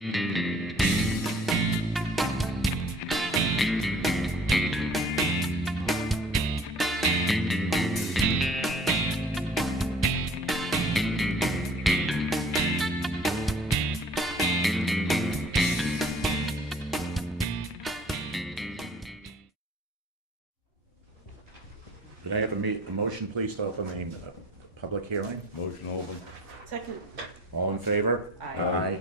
Could I have a motion, please, to open the public hearing? Motion open. Second. All in favor? Aye.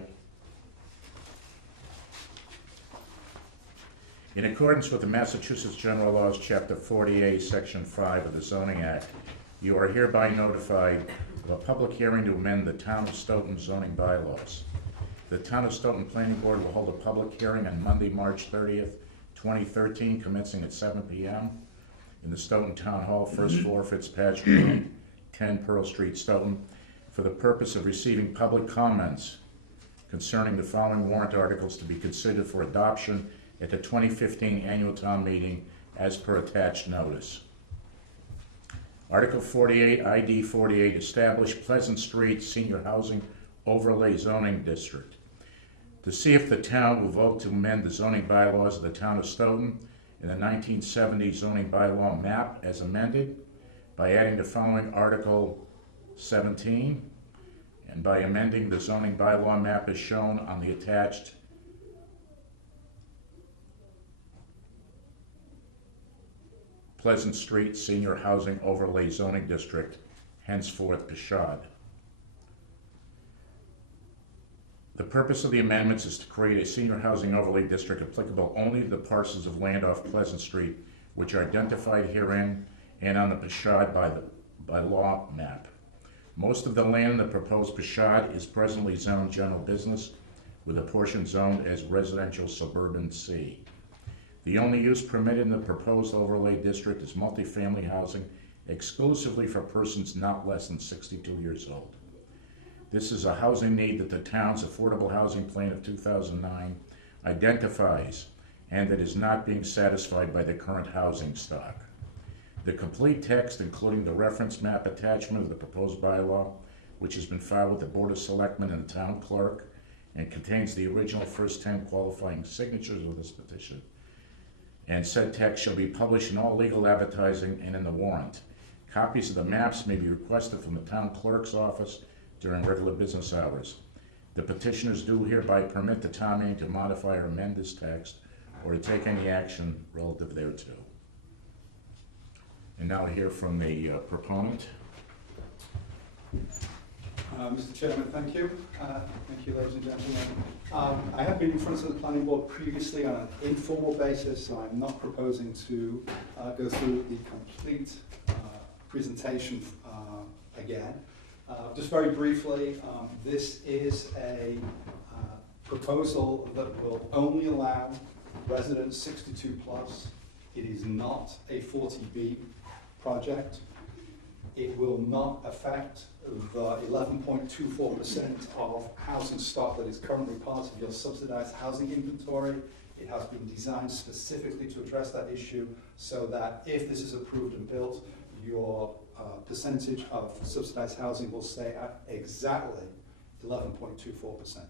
In accordance with the Massachusetts General Laws, Chapter 48, Section 5 of the Zoning Act, you are hereby notified of a public hearing to amend the Town of Stoughton zoning bylaws. The Town of Stoughton Planning Board will hold a public hearing on Monday, March 30th, 2013, commencing at 7 p.m. in the Stoughton Town Hall, first floor, Fitzpatrick Road, 10 Pearl Street, Stoughton, for the purpose of receiving public comments concerning the following warrant articles to be considered for adoption at the 2015 annual town meeting as per attached notice. Article 48, ID 48, establish Pleasant Street Senior Housing Overlay Zoning District. To see if the town will vote to amend the zoning bylaws of the Town of Stoughton in the 1970 zoning bylaw map as amended by adding the following Article 17 and by amending the zoning bylaw map as shown on the attached Pleasant Street Senior Housing Overlay Zoning District, henceforth Peshad. The purpose of the amendments is to create a senior housing overlay district applicable only to the parcels of land off Pleasant Street which are identified herein and on the Peshad by law map. Most of the land in the proposed Peshad is presently zoned general business, with a portion zoned as residential suburban C. The only use permitted in the proposed overlay district is multifamily housing exclusively for persons not less than 62 years old. This is a housing need that the town's Affordable Housing Plan of 2009 identifies and that is not being satisfied by the current housing stock. The complete text, including the reference map attachment of the proposed bylaw, which has been filed with the Board of Selectmen and the town clerk, and contains the original first 10 qualifying signatures of this petition, and said text shall be published in all legal advertising and in the warrant. Copies of the maps may be requested from the town clerk's office during regular business hours. The petitioners do hereby permit the town meeting to modify or amend this text or to take any action relative thereto. And now to hear from the proponent. Mr. Chairman, thank you. Thank you, ladies and gentlemen. I have been in front of the planning board previously on an informal basis, so I'm not proposing to go through the complete presentation again. Just very briefly, this is a proposal that will only allow residents 62 plus. It is not a 40B project. It will not affect the 11.24% of housing stock that is currently part of your subsidized housing inventory. It has been designed specifically to address that issue so that if this is approved and built, your percentage of subsidized housing will stay at exactly 11.24%.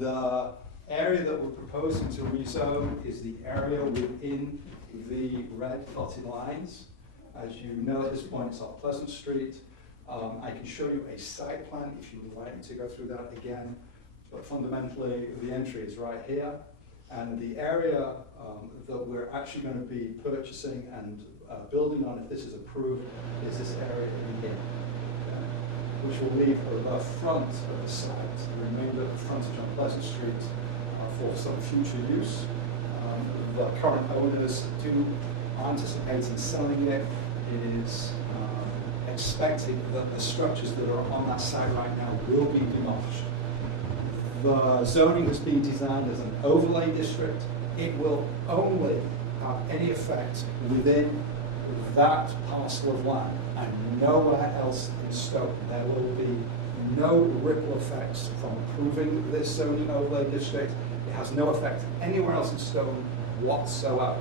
The area that we're proposing to rezone is the area within the red dotted lines. As you know, at this point, it's off Pleasant Street. I can show you a site plan if you would like me to go through that again. But fundamentally, the entry is right here. And the area that we're actually going to be purchasing and building on, if this is approved, is this area in here, which will leave the front of the site, the remainder of the frontage on Pleasant Street for some future use. The current owners do anticipate selling it. It is expected that the structures that are on that site right now will be demolished. The zoning has been designed as an overlay district. It will only have any effect within that parcel of land and nowhere else in Stoughton. There will be no ripple effects from approving this zoning overlay district. It has no effect anywhere else in Stoughton whatsoever.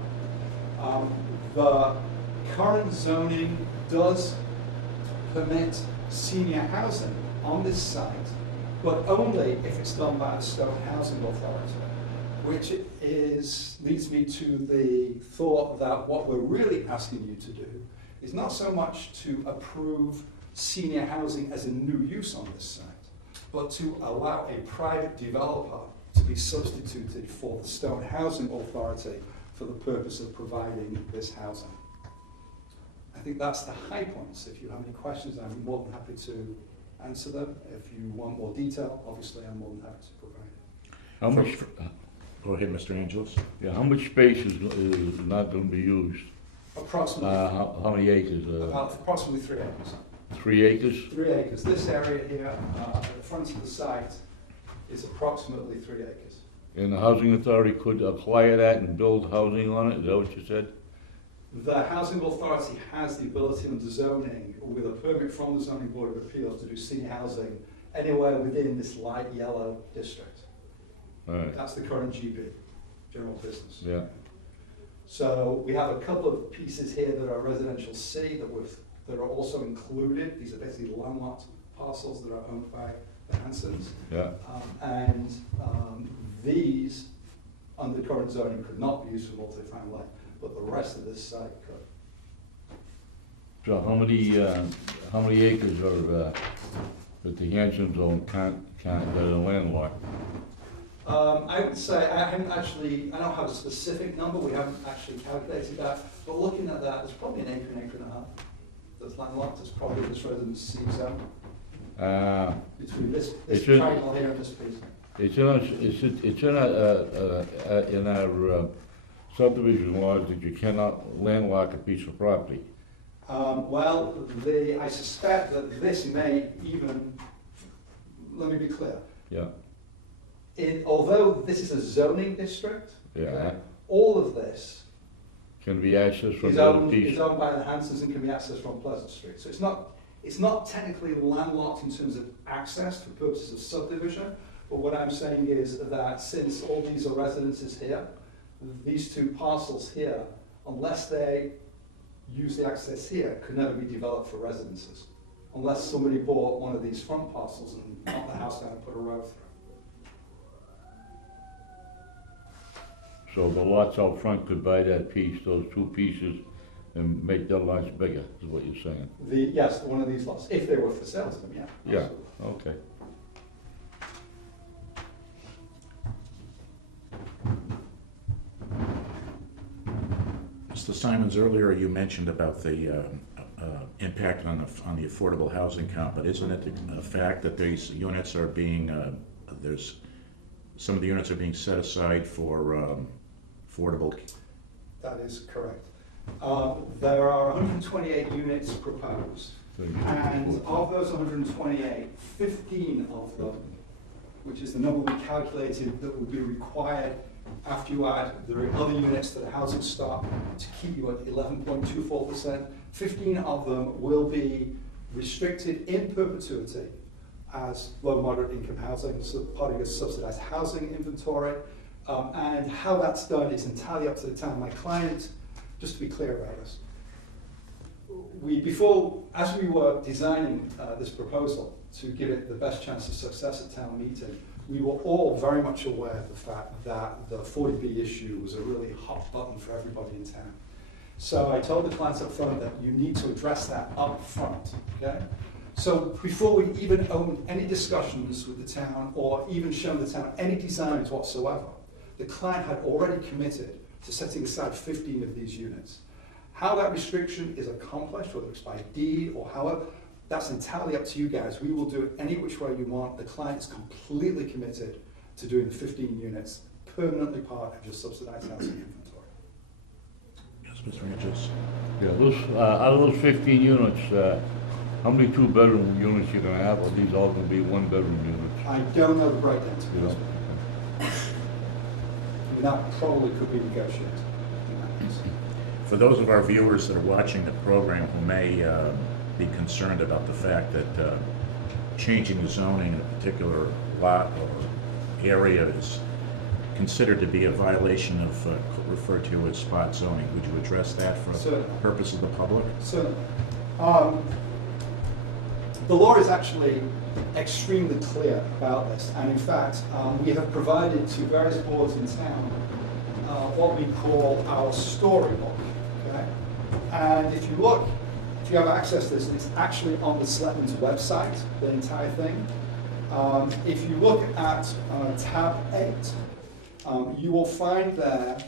The current zoning does permit senior housing on this site but only if it's done by the Stoughton Housing Authority, which leads me to the thought that what we're really asking you to do is not so much to approve senior housing as a new use on this site, but to allow a private developer to be substituted for the Stoughton Housing Authority for the purpose of providing this housing. I think that's the high points. If you have any questions, I'm more than happy to answer them. If you want more detail, obviously I'm more than happy to provide it. How much, Go ahead, Mr. Angelos. yeah, how much space is not gonna be used? Approximately, How many acres? about approximately 3 acres. 3 acres? 3 acres. This area here, at the front of the site, is approximately 3 acres. And the housing authority could acquire that and build housing on it, is that what you said? The Housing Authority has the ability under zoning, with a permit from the Zoning Board of Appeals, to do senior housing anywhere within this light yellow district. Alright, That's the current GB, general business. yeah, So we have a couple of pieces here that are residential C that are also included. These are basically landlocked parcels that are owned by the Hansons. yeah. And these, under current zoning, could not be used for multi-family, but the rest of this site could. So how many acres are, that the Hansons own can't, that are landlocked? I would say, I don't have a specific number, we haven't actually calculated that, but looking at that, there's probably an acre and a half that's landlocked. It's probably this residence C zone, between this It's in- triangle here and this piece. It's in our subdivision laws that you cannot landlock a piece of property. Well, I suspect that this may even, let me be clear, Yeah, although this is a zoning district, yeah. okay, all of this Can be accessed from is the other owned, piece. is owned by the Hansons and can be accessed from Pleasant Street. So it's not technically landlocked in terms of access for purposes of subdivision, but what I'm saying is that since all these are residences here, these two parcels here, unless they use the access here, could never be developed for residences, unless somebody bought one of these front parcels and knocked the house down and put a road through. So the lots out front could buy that piece, those 2 pieces, and make their lots bigger, is what you're saying? Yes, one of these lots, if they were for sale to them, yeah. Yeah. Absolutely. Okay. Mr. Simons, earlier you mentioned about the impact on the affordable housing count, but isn't it a fact that these units are being, some of the units are being set aside for affordable? That is correct. There are 128 units proposed, and of those 128, 15 of them, which is the number we calculated that would be required after you add the other units to the housing stock to keep you at 11.24%, 15 of them will be restricted in perpetuity as low moderate income housing, so part of your subsidized housing inventory. And how that's done is entirely up to the town. My client, just to be clear about this, as we were designing this proposal to give it the best chance of success at town meeting, we were all very much aware of the fact that the 40B issue was a really hot button for everybody in town. So I told the clients up front that you need to address that up front, okay? So before we even opened any discussions with the town or even shown the town any designs whatsoever, the client had already committed to setting aside 15 of these units. How that restriction is accomplished, whether it's by deed or however, that's entirely up to you guys. We will do it any which way you want. The client is completely committed to doing the 15 units permanently part of your subsidized housing inventory. Yes, Mr. Angelos. Yeah, those, out of those 15 units, how many 2-bedroom units you gonna have? Are these all gonna be 1-bedroom units? I don't know the breakdown, to be You know? honest with you. I mean, that probably could be negotiated. in that case. For those of our viewers that are watching the program who may be concerned about the fact that changing the zoning in a particular lot or area is considered to be a violation of referred to as spot zoning, would you address that for the Certainly. purpose of the public? So, The law is actually extremely clear about this, and in fact, we have provided to various boards in town what we call our storybook. Okay? And if you look, if you have access to this, it's actually on the Selectmen's website, the entire thing. If you look at tab 8, you will find there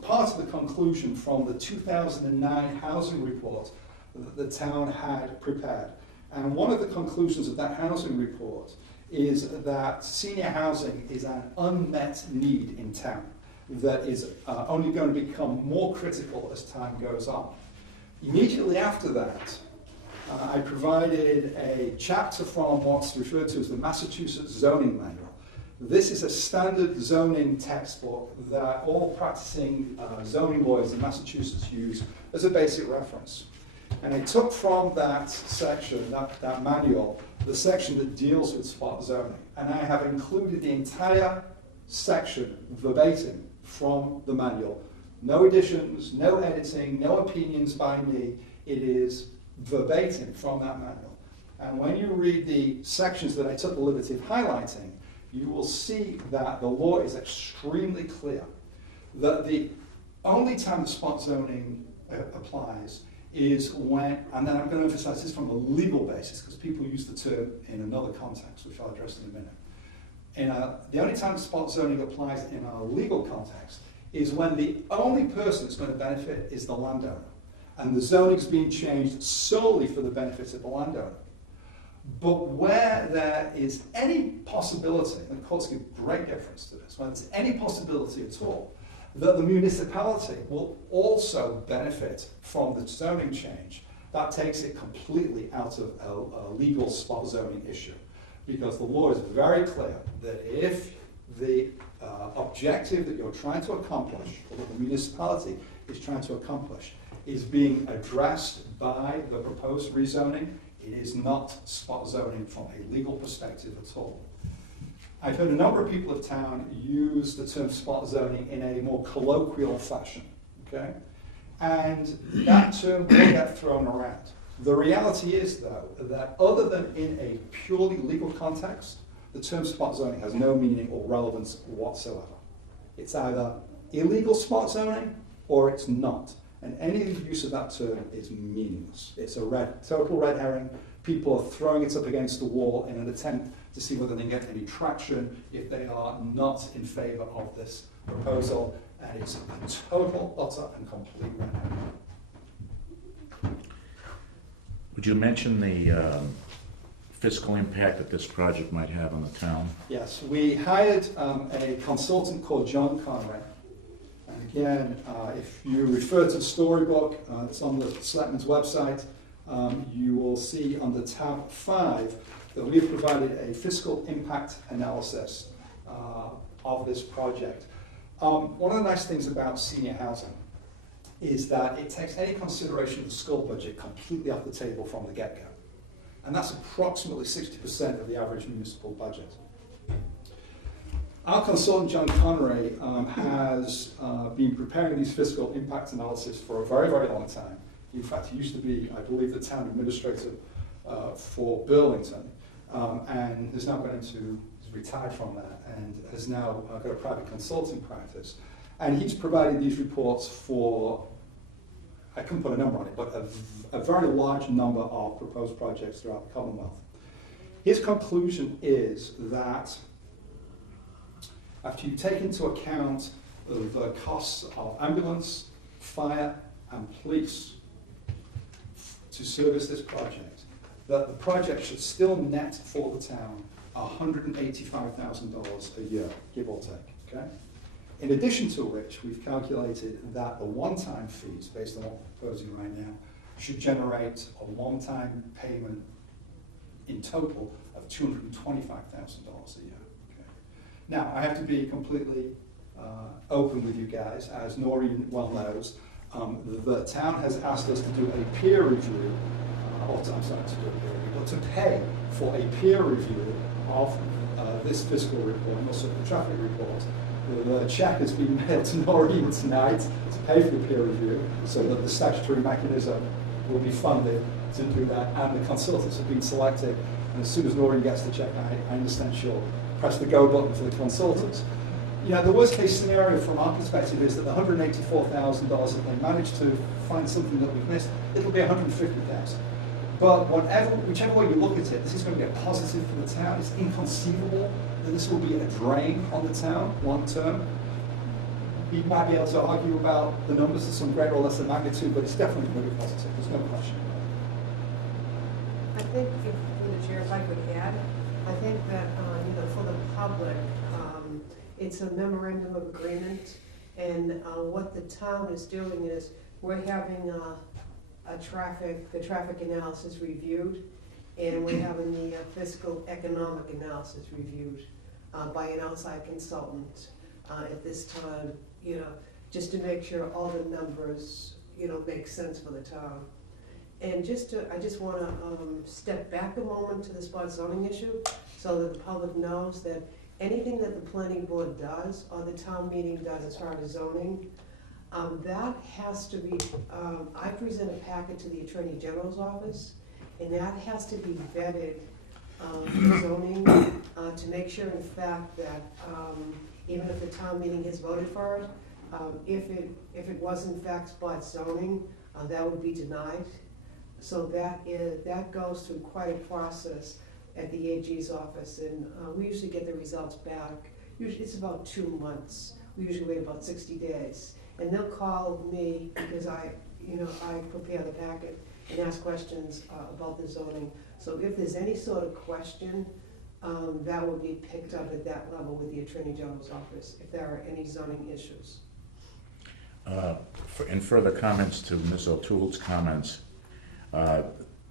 part of the conclusion from the 2009 housing report that the town had prepared. And one of the conclusions of that housing report is that senior housing is an unmet need in town that is only going to become more critical as time goes on. Immediately after that, I provided a chapter from what's referred to as the Massachusetts Zoning Manual. This is a standard zoning textbook that all practicing zoning lawyers in Massachusetts use as a basic reference. And I took from that section, that manual, the section that deals with spot zoning. And I have included the entire section verbatim from the manual. No additions, no editing, no opinions by me. It is verbatim from that manual. And when you read the sections that I took the liberty of highlighting, you will see that the law is extremely clear that the only time the spot zoning applies is when, and then I'm going to emphasize this from a legal basis because people use the term in another context, which I'll address in a minute. The only time spot zoning applies in a legal context is when the only person that's going to benefit is the landowner. And the zoning's being changed solely for the benefit of the landowner. But where there is any possibility, and the courts give great deference to this, when there's any possibility at all that the municipality will also benefit from the zoning change, that takes it completely out of a legal spot zoning issue. Because the law is very clear that if the objective that you're trying to accomplish, or that the municipality is trying to accomplish, is being addressed by the proposed rezoning, it is not spot zoning from a legal perspective at all. I've heard a number of people of town use the term spot zoning in a more colloquial fashion, okay? And that term will get thrown around. The reality is, though, that other than in a purely legal context, the term spot zoning has no meaning or relevance whatsoever. It's either illegal spot zoning or it's not. And any use of that term is meaningless. It's a total red herring. People are throwing it up against the wall in an attempt to see whether they can get any traction if they are not in favour of this proposal. And it's a total, utter, and complete red herring. Would you mention the fiscal impact that this project might have on the town? Yes, we hired a consultant called John Conway. And again, if you refer to the storybook, it's on the Selectmen's website, you will see under tab 5 that we have provided a fiscal impact analysis of this project. One of the nice things about senior housing is that it takes any consideration of the school budget completely off the table from the get-go. And that's approximately 60% of the average municipal budget. Our consultant, John Conway, has been preparing these fiscal impact analysis for a very, very long time. In fact, he used to be, I believe, the town administrator for Burlington, and is now going to, he's retired from that, and has now got a private consulting practice. And he's provided these reports for, I couldn't put a number on it, but a very large number of proposed projects throughout the Commonwealth. His conclusion is that after you take into account the costs of ambulance, fire, and police to service this project, that the project should still net for the town $185,000 a year, give or take, okay? In addition to which, we've calculated that the one-time fees, based on what we're proposing right now, should generate a one-time payment in total of $225,000 a year. Now, I have to be completely open with you guys, as Noreen well knows. The town has asked us to do a peer review, but to pay for a peer review of this fiscal report and also the traffic report. The check has been mailed to Noreen tonight to pay for the peer review so that the statutory mechanism will be funded to do that, and the consultants have been selected. And as soon as Noreen gets the check, I understand she'll press the go button for the consultants. You know, the worst case scenario from our perspective is that the $184,000, if they manage to find something that we've missed, it'll be $150,000. But whichever way you look at it, this is going to be a positive for the town. It's inconceivable that this will be a drain on the town long term. We might be able to argue about the numbers to some greater or lesser magnitude, but it's definitely going to be positive. There's no question. I think, if, through the chair, if I could add, I think that for the public, it's a memorandum of agreement, and what the town is doing is we're having the traffic analysis reviewed, and we're having the fiscal economic analysis reviewed by an outside consultant at this time, just to make sure all the numbers, make sense for the town. And I just want to step back a moment to the spot zoning issue, so that the public knows that anything that the planning board does or the town meeting does as far as zoning, that has to be, I present a packet to the Attorney General's office, and that has to be vetted for zoning to make sure, in fact, that even if the town meeting has voted for it, if it was in fact spot zoning, that would be denied. So that goes through quite a process at the AG's office, and we usually get the results back. Usually it's about 2 months. We usually wait about 60 days. And they'll call me because I prepare the packet and ask questions about the zoning. So if there's any sort of question, that will be picked up at that level with the Attorney General's office if there are any zoning issues. In further comments to Ms. O'Toole's comments,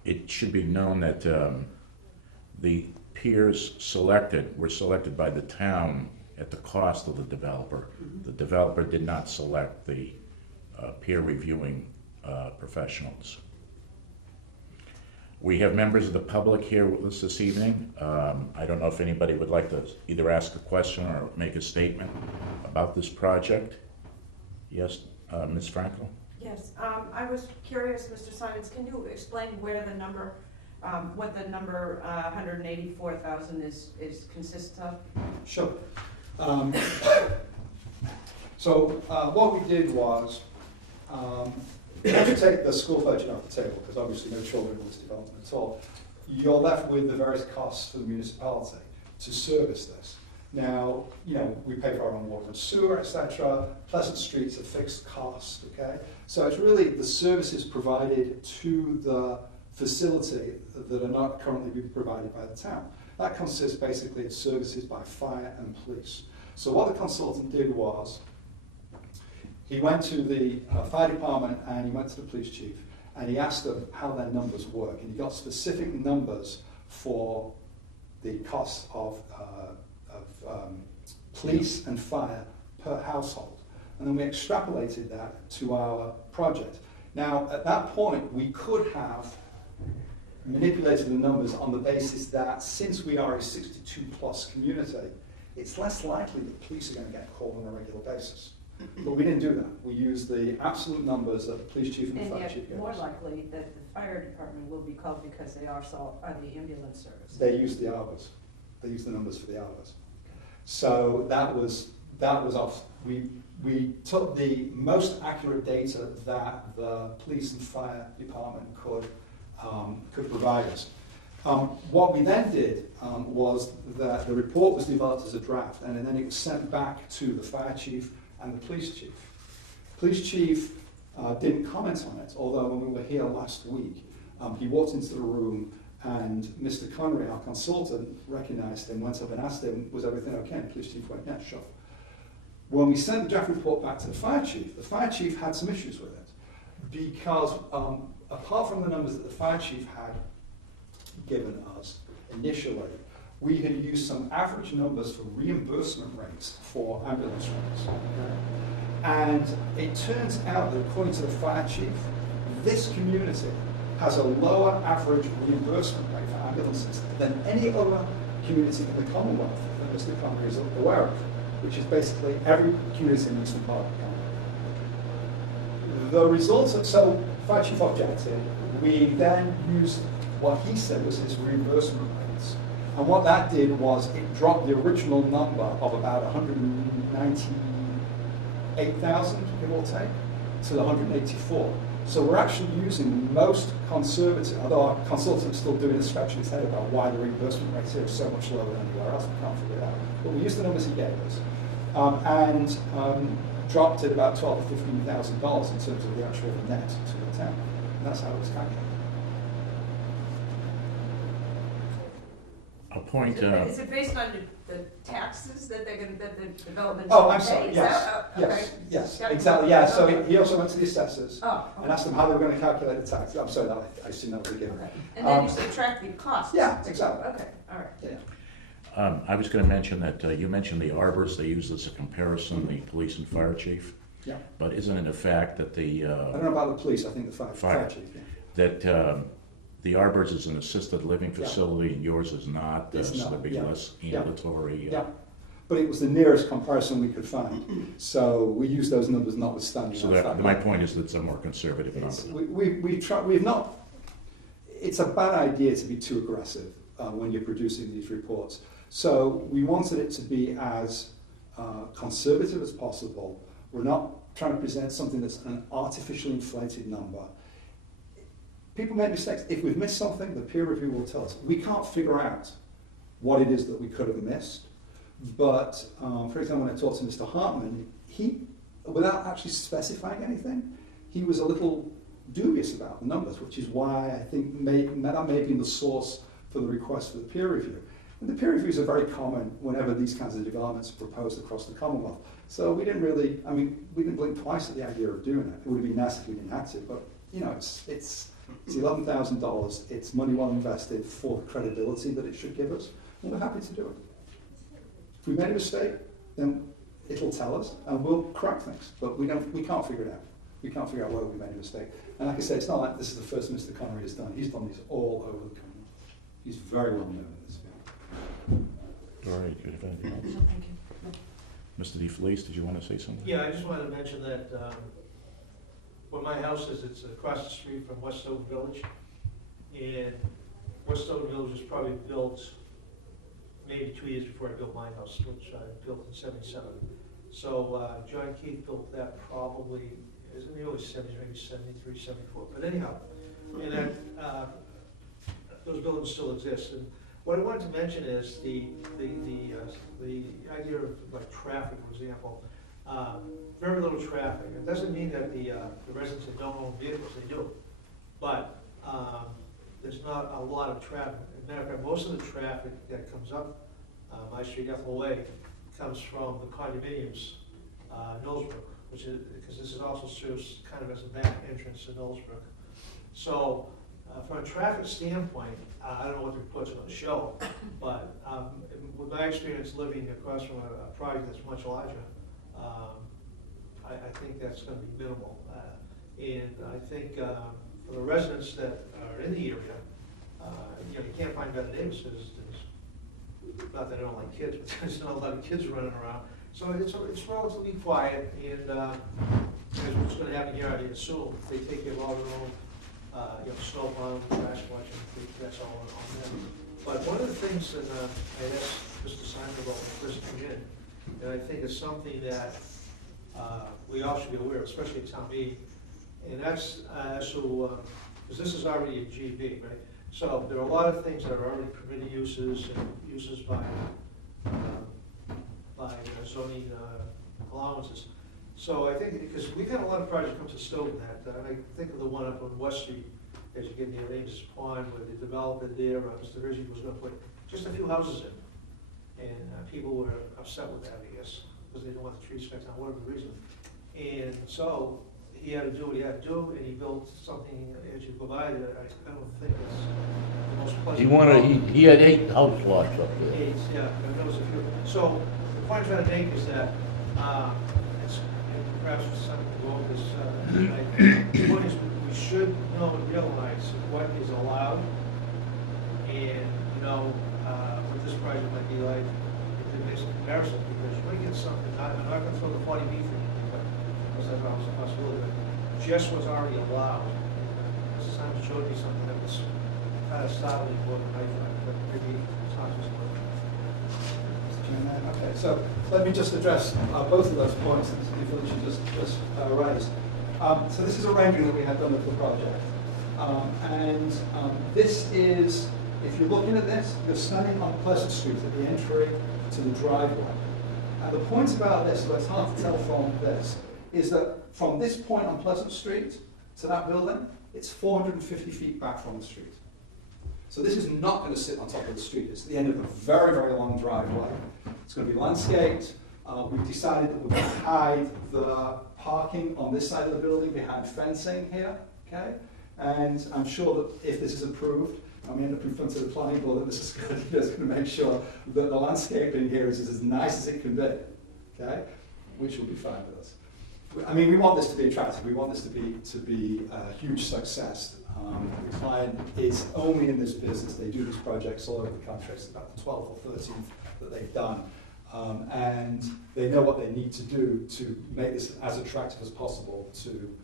it should be known that the peers were selected by the town at the cost of the developer. The developer did not select the peer reviewing professionals. We have members of the public here with us this evening. I don't know if anybody would like to either ask a question or make a statement about this project. Yes, Ms. Frankel? Yes, I was curious, Mr. Simons, can you explain where the number, what the number 184,000 is consists of? Sure. So what we did was, you have to take the school budget off the table, because obviously no children in this development at all. You're left with the various costs for the municipality to service this. Now, we pay for our own water and sewer, etc. Pleasant Street's a fixed cost, okay? So it's really the services provided to the facility that are not currently being provided by the town. That consists basically of services by fire and police. So what the consultant did was, he went to the fire department and he went to the police chief and he asked them how their numbers work, and he got specific numbers for the cost of police and fire per household. And then we extrapolated that to our project. Now, at that point, we could have manipulated the numbers on the basis that since we are a 62+ community, it's less likely that police are going to get called on a regular basis. But we didn't do that. We used the absolute numbers that the police chief and the fire chief gave us. More likely that the fire department will be called because they also are the ambulance service. They used the hours. They used the numbers for the hours. So that was off. We took the most accurate data that the police and fire department could provide us. What we then did was that the report was developed as a draft, and then it was sent back to the fire chief and the police chief. Police chief didn't comment on it, although when we were here last week, he walked into the room and Mr. Connery, our consultant, recognized him, went up and asked him, was everything okay? And the police chief went, yeah, sure. When we sent the draft report back to the fire chief had some issues with it, because apart from the numbers that the fire chief had given us initially, we had used some average numbers for reimbursement rates for ambulance rates. And it turns out that according to the fire chief, this community has a lower average reimbursement rate for ambulances than any other community in the Commonwealth that Mr. Connery is aware of, which is basically every community in the eastern part of the Commonwealth. The results of, so fire chief objected, we then used what he said was his reimbursement rates. And what that did was it dropped the original number of about 198,000, give or take, to 184. So we're actually using the most conservative, although our consultant's still doing a scratching his head about why the reimbursement rates here are so much lower than anywhere else, we can't figure it out. But we used the numbers he gave us, and dropped it about $12,000 to $15,000 in terms of the actual net to the town. And that's how it was calculated. A point, Is it based on the taxes that they're gonna, that the development? Oh, I'm pay? sorry, Is yes, that- oh, okay. yes, Got it. exactly, yeah. So Okay. he also went to the assessors Oh, and asked them how they were going to calculate the tax. I'm sorry, no, I assume that was given. okay. And then you subtract the costs. Yeah, exactly. Okay, all right. Yeah. I was going to mention that you mentioned the arbors they use as a comparison, the police and fire chief. Yeah. But isn't it a fact that the I don't know about the police, I think the fire chief. Yeah. that the arbors is an assisted living facility and yours is not, It's so not, there'd be yeah. less Yeah. ambulatory. Yeah, but it was the nearest comparison we could find. So we used those numbers notwithstanding. So that that, fact. my point is that it's a more conservative It's, number. we've not, it's a bad idea to be too aggressive when you're producing these reports. So we wanted it to be as conservative as possible. We're not trying to present something that's an artificially inflated number. People make mistakes. If we've missed something, the peer review will tell us. We can't figure out what it is that we could have missed. But, for example, when I talked to Mr. Hartman, he, without actually specifying anything, he was a little dubious about the numbers, which is why I think that may have been the source for the request for the peer review. And the peer reviews are very common whenever these kinds of developments are proposed across the Commonwealth. So we didn't really, I mean, we didn't blink twice at the idea of doing it. It would have been nice if we didn't have to, but, you know, it's $11,000, it's money well invested for the credibility that it should give us, and we're happy to do it. If we made a mistake, then it'll tell us, and we'll correct things, but we can't figure it out. We can't figure out whether we made a mistake. And like I say, it's not like this is the first Mr. Connery has done. He's done these all over the Commonwealth. He's very well known in this field. All right, good. If anything else. No, thank you. Mr. DeFelice, did you want to say something? Yeah, I just wanted to mention that where my house is, it's across the street from West Stoughton Village. And West Stoughton Village was probably built maybe 2 years before I built my house, which I built in '77. So John Keith built that probably, it was in the early '70s, maybe '73, '74. But anyhow, and that, those buildings still exist. And what I wanted to mention is the idea of like traffic, for example. Very little traffic. It doesn't mean that the residents that don't own vehicles, they do. But there's not a lot of traffic. As a matter of fact, most of the traffic that comes up my street, Ethel Way, comes from the condominiums, Knowlesbrook, which is, because this is also serves kind of as a back entrance to Knowlesbrook. So from a traffic standpoint, I don't know what the reports are going to show, but with my experience living across from a project that's much larger, I think that's going to be minimal. And I think for the residents that are in the area, you know, you can't find better neighbors. There's, not that I don't like kids, but there's not a lot of kids running around. So it's relatively quiet, and here's what's going to happen here, I assume. They take care of all their own you know, snow plowing, trash collection, that's all on them. But one of the things that I asked Mr. Simon about when he first came in, and I think is something that we all should be aware of, especially at town meeting, and that's because this is already a GB, right? So there are a lot of things that are already permitted uses and uses by zoning allowances. So I think, because we've had a lot of projects come to Stoughton that, I think of the one up on West Street, as you get near Ames Pond, where the developer there, Mr. Rizzi, was gonna put just a few houses in. And people were upset with that, I guess, because they didn't want the trees cut down, whatever the reason. And so he had to do what he had to do, and he built something, as you provided, I don't think it's the most pleasant. He had 8 house lots up there. Eight, yeah, that was a few. So the point I'm trying to make is that, it's, and perhaps something to go over this, the point is we should know and realize what is allowed, and know what this project might be like if it makes a comparison, because you might get something, I'm not gonna throw the 40B thing, but, because that's always a possibility, but just what's already allowed. Mr. Simon showed me something that was kind of startling more than I thought, but maybe it's not just one. Mr. Chairman, okay, so let me just address both of those points that Mr. Felici just raised. So this is a rendering that we had done of the project. This is, if you're looking at this, you're standing on Pleasant Street at the entry to the driveway. The point about this, what's hard to tell from this, is that from this point on Pleasant Street to that building, it's 450 feet back from the street. So this is not going to sit on top of the street. It's the end of a very, very long driveway. It's going to be landscaped. We've decided that we're going to hide the parking on this side of the building behind fencing here, okay? And I'm sure that if this is approved, and we end up in front of the planning board, that this is going to make sure that the landscaping here is as nice as it can be, okay? Which will be fabulous. I mean, we want this to be attractive. We want this to be a huge success. The client is only in this business. They do these projects all over the country. It's about the 12th or 13th that they've done. And they know what they need to do to make this as attractive as possible to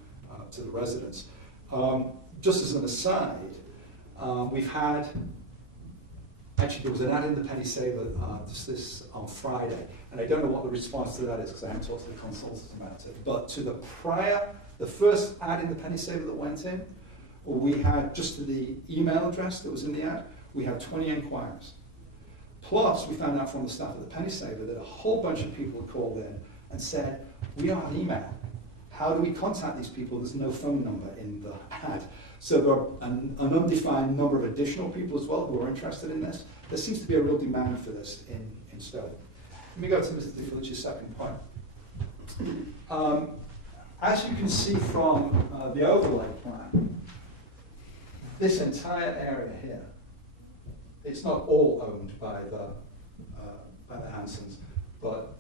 the residents. Just as an aside, we've had, actually there was an ad in the Penny Saver just this on Friday, and I don't know what the response to that is because I haven't talked to the consultants about it, but to the first ad in the Penny Saver that went in, we had just to the email address that was in the ad, we had 20 inquiries. Plus, we found out from the staff at the Penny Saver that a whole bunch of people had called in and said, we don't have an email. How do we contact these people? There's no phone number in the ad. So there are an undefined number of additional people as well who are interested in this. There seems to be a real demand for this in Stoughton. Let me go to Mr. DiFelici's second point. As you can see from the overlay plan, this entire area here, it's not all owned by the Hansons, but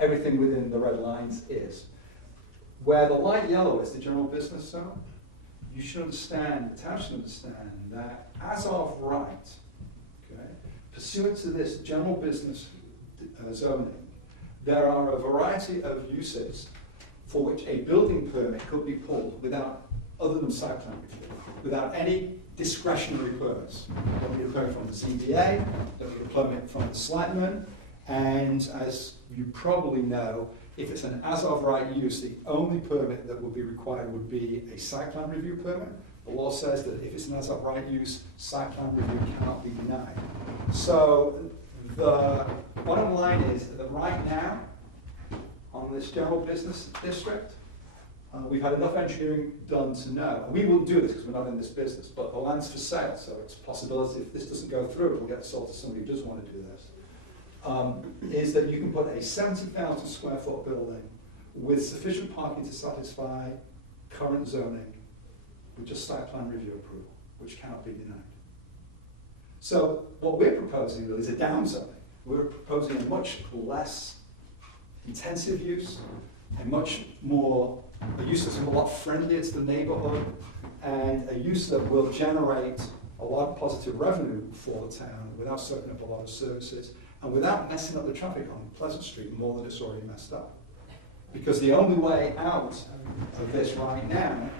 everything within the red lines is. Where the light yellow is the general business zone, you should understand, the town should understand that as of right, okay, pursuant to this general business zoning, there are a variety of uses for which a building permit could be pulled without, other than site plan review, without any discretionary permits. Don't need a permit from the ZBA, don't need a permit from the selectmen, and as you probably know, if it's an as-of-right use, the only permit that would be required would be a site plan review permit. The law says that if it's an as-of-right use, site plan review cannot be denied. So the bottom line is that right now, on this general business district, we've had enough engineering done to know, and we will do this because we're not in this business, but the land's for sale, so it's a possibility if this doesn't go through, it will get sold to somebody who does want to do this. Is that you can put a 70,000 square foot building with sufficient parking to satisfy current zoning with just site plan review approval, which cannot be denied. So what we're proposing really is a downzoning. We're proposing a much less intensive use, a use that's a lot friendlier to the neighborhood, and a use that will generate a lot of positive revenue for the town without soaking up a lot of services, and without messing up the traffic on Pleasant Street more than it's already messed up. Because the only way out of this right now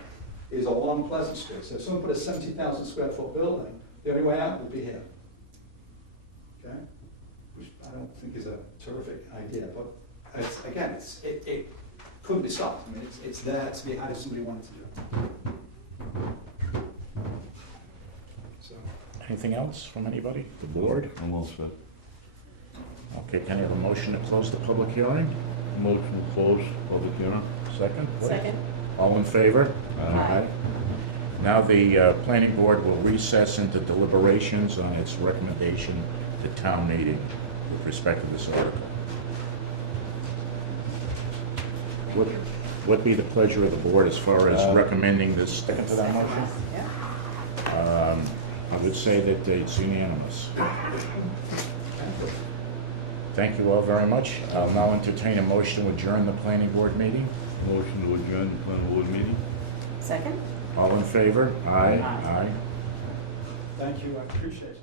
is along Pleasant Street. So if someone put a 70,000 square foot building, the only way out would be here. Okay? Which I don't think is a terrific idea, but it couldn't be stopped. I mean, it's there to be had if somebody wanted to do it. So. Anything else from anybody? The board? Almost set. Okay, can I have a motion to close the public hearing? Motion to close public hearing. Second? Second. All in favor? Aye. Now the planning board will recess into deliberations on its recommendation to town meeting with respect to this article. What be the pleasure of the board as far as recommending this? Second to that motion? Yeah. I would say that it's unanimous. Thank you all very much. I'll now entertain a motion to adjourn the planning board meeting. Motion to adjourn the planning board meeting. Second? All in favor? Aye. Aye. Aye. Thank you, I appreciate it.